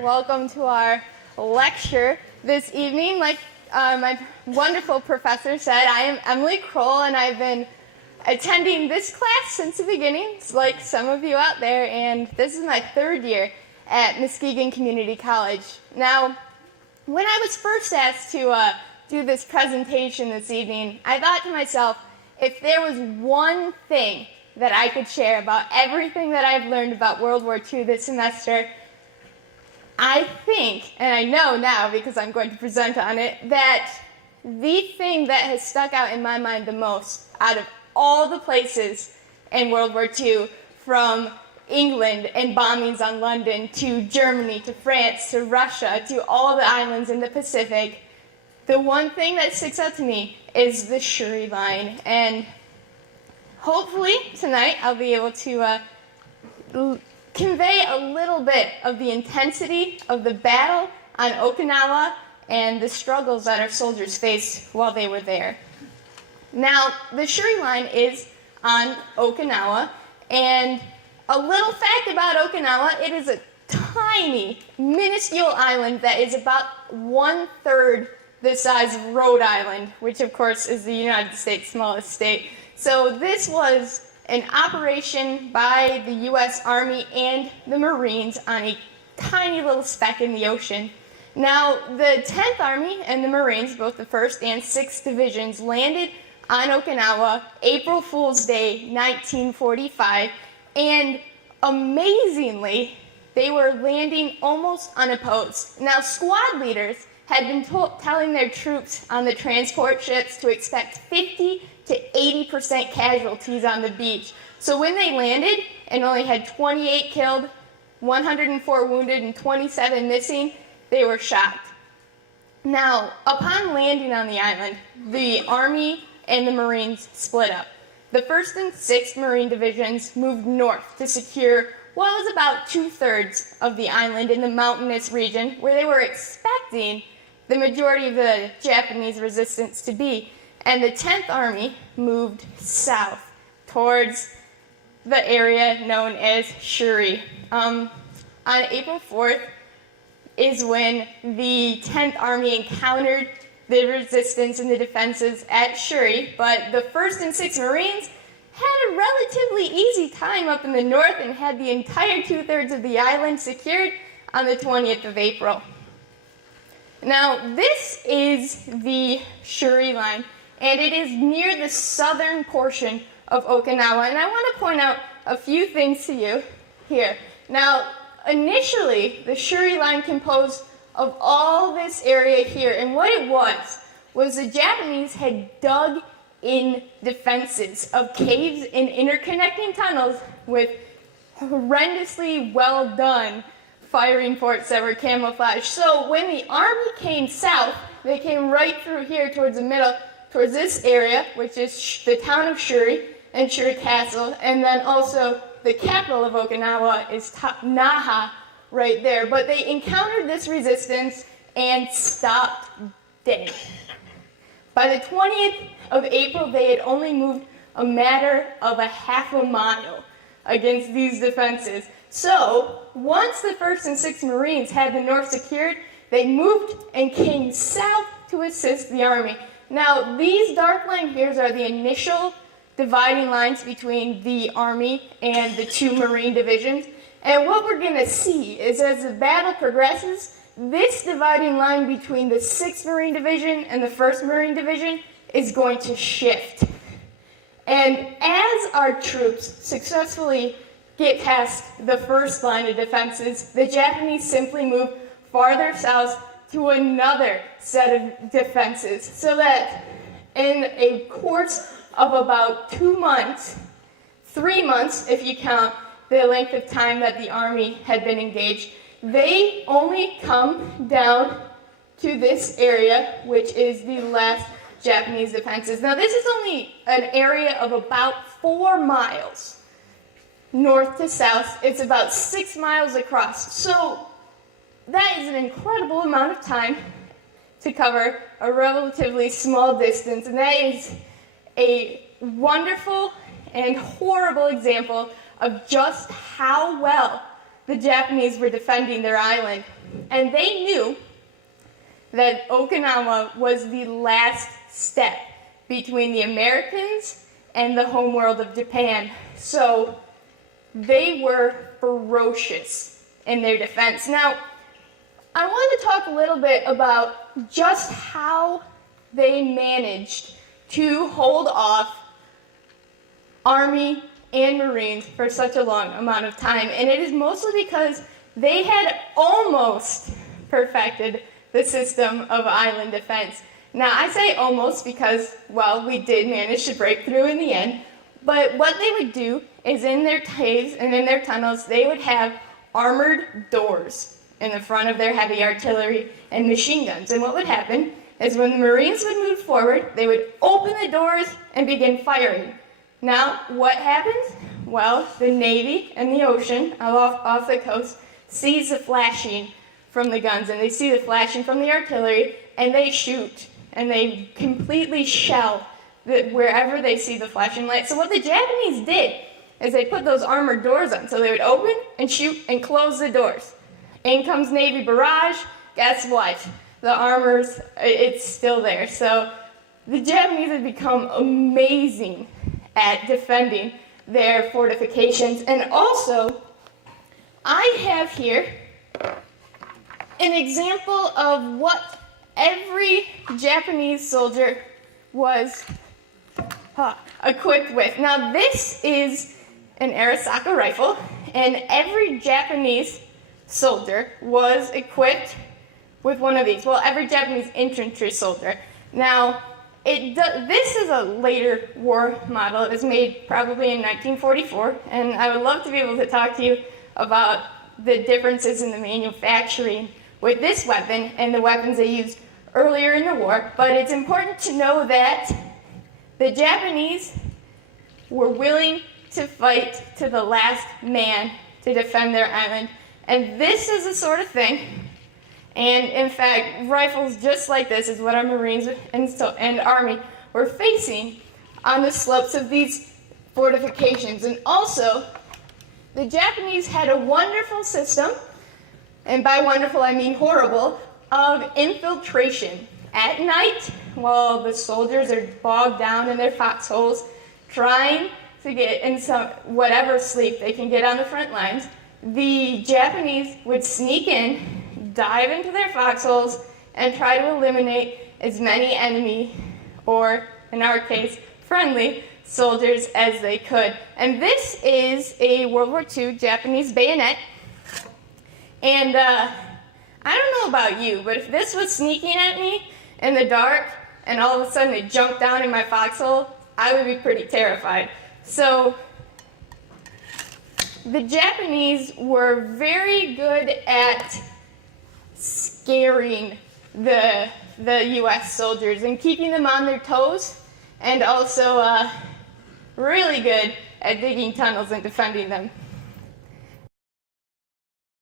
Welcome to our lecture this evening. Like my wonderful professor said, I am Emily Kroll, and I've been attending this class since the beginning, like some of you out there, and this is my third year at Muskegon Community College. Now, when I was first asked to do this presentation this evening, I thought to myself, if there was one thing that I could share about everything that I've learned about World War II this semester, I think, and I know now because I'm going to present on it, that the thing that has stuck out in my mind the most out of all the places in World War II, from England and bombings on London, to Germany, to France, to Russia, to all the islands in the Pacific, the one thing that sticks out to me is the Shuri Line. And hopefully tonight I'll be able to convey a little bit of the intensity of the battle on Okinawa and the struggles that our soldiers faced while they were there. Now, the Shuri Line is on Okinawa, and a little fact about Okinawa, it is a tiny, minuscule island that is about 1/3 the size of Rhode Island, which of course is the United States' smallest state. So this was an operation by the U.S. Army and the Marines on a tiny little speck in the ocean. Now, the 10th Army and the Marines, both the 1st and 6th Divisions, landed on Okinawa April Fool's Day, 1945, and amazingly, they were landing almost unopposed. Now, squad leaders had been telling their troops on the transport ships to expect 50 to 80% casualties on the beach. So when they landed and only had 28 killed, 104 wounded, and 27 missing, they were shocked. Now, upon landing on the island, the Army and the Marines split up. The 1st and 6th Marine Divisions moved north to secure what was about 2/3 of the island in the mountainous region where they were expecting the majority of the Japanese resistance to be. And the 10th Army moved south towards the area known as Shuri. On April 4th is when the 10th Army encountered the resistance and the defenses at Shuri, but the 1st and 6th Marines had a relatively easy time up in the north and had the entire 2/3 of the island secured on the 20th of April. Now, this is the Shuri Line, and it is near the southern portion of Okinawa. And I want to point out a few things to you here. Now, initially, the Shuri Line composed of all this area here, and what it was the Japanese had dug in defenses of caves and interconnecting tunnels with horrendously well done firing forts that were camouflaged. So when the Army came south, they came right through here towards the middle, towards this area, which is the town of Shuri and Shuri Castle, and then also the capital of Okinawa is Naha right there. But they encountered this resistance and stopped dead. By the 20th of April, they had only moved a matter of a half a mile against these defenses. So once the 1st and 6th Marines had the north secured, they moved and came south to assist the Army. Now, these dark line here are the initial dividing lines between the Army and the 2 Marine divisions. And what we're going to see is as the battle progresses, this dividing line between the 6th Marine Division and the 1st Marine Division is going to shift. And as our troops successfully get past the first line of defenses, the Japanese simply move farther south to another set of defenses, so that in a course of about 2 months, 3 months if you count the length of time that the Army had been engaged, they only come down to this area, which is the last Japanese defenses. Now, this is only an area of about 4 miles north to south. It's about 6 miles across. So that is an incredible amount of time to cover a relatively small distance, and that is a wonderful and horrible example of just how well the Japanese were defending their island. And they knew that Okinawa was the last step between the Americans and the homeworld of Japan. So they were ferocious in their defense. Now, I want to talk a little bit about just how they managed to hold off Army and Marines for such a long amount of time. And it is mostly because they had almost perfected the system of island defense. Now, I say almost because, well, we did manage to break through in the end. But what they would do is in their caves and in their tunnels, they would have armored doors in the front of their heavy artillery and machine guns. And what would happen is when the Marines would move forward, they would open the doors and begin firing. Now, what happens? Well, the Navy and the ocean off the coast sees the flashing from the guns, and they see the flashing from the artillery, and they shoot, and they completely shell wherever they see the flashing light. So what the Japanese did is they put those armored doors on. So they would open and shoot and close the doors. In comes Navy barrage. Guess what? The armor's, it's still there. So the Japanese had become amazing at defending their fortifications. And also, I have here an example of what every Japanese soldier was equipped with. Now, this is an Arisaka rifle, and every Japanese soldier was equipped with one of these. Well, every Japanese infantry soldier. Now, this is a later war model. It was made probably in 1944, and I would love to be able to talk to you about the differences in the manufacturing with this weapon and the weapons they used earlier in the war. But it's important to know that the Japanese were willing to fight to the last man to defend their island. And this is the sort of thing, and in fact, rifles just like this is what our Marines and Army were facing on the slopes of these fortifications. And also, the Japanese had a wonderful system, and by wonderful I mean horrible, of infiltration. At night, while the soldiers are bogged down in their foxholes, trying to get in some whatever sleep they can get on the front lines, the Japanese would sneak in, dive into their foxholes, and try to eliminate as many enemy, or in our case, friendly, soldiers as they could. And this is a World War II Japanese bayonet. And I don't know about you, but if this was sneaking at me in the dark and all of a sudden it jumped down in my foxhole, I would be pretty terrified. So the Japanese were very good at scaring the U.S. soldiers and keeping them on their toes, and also really good at digging tunnels and defending them.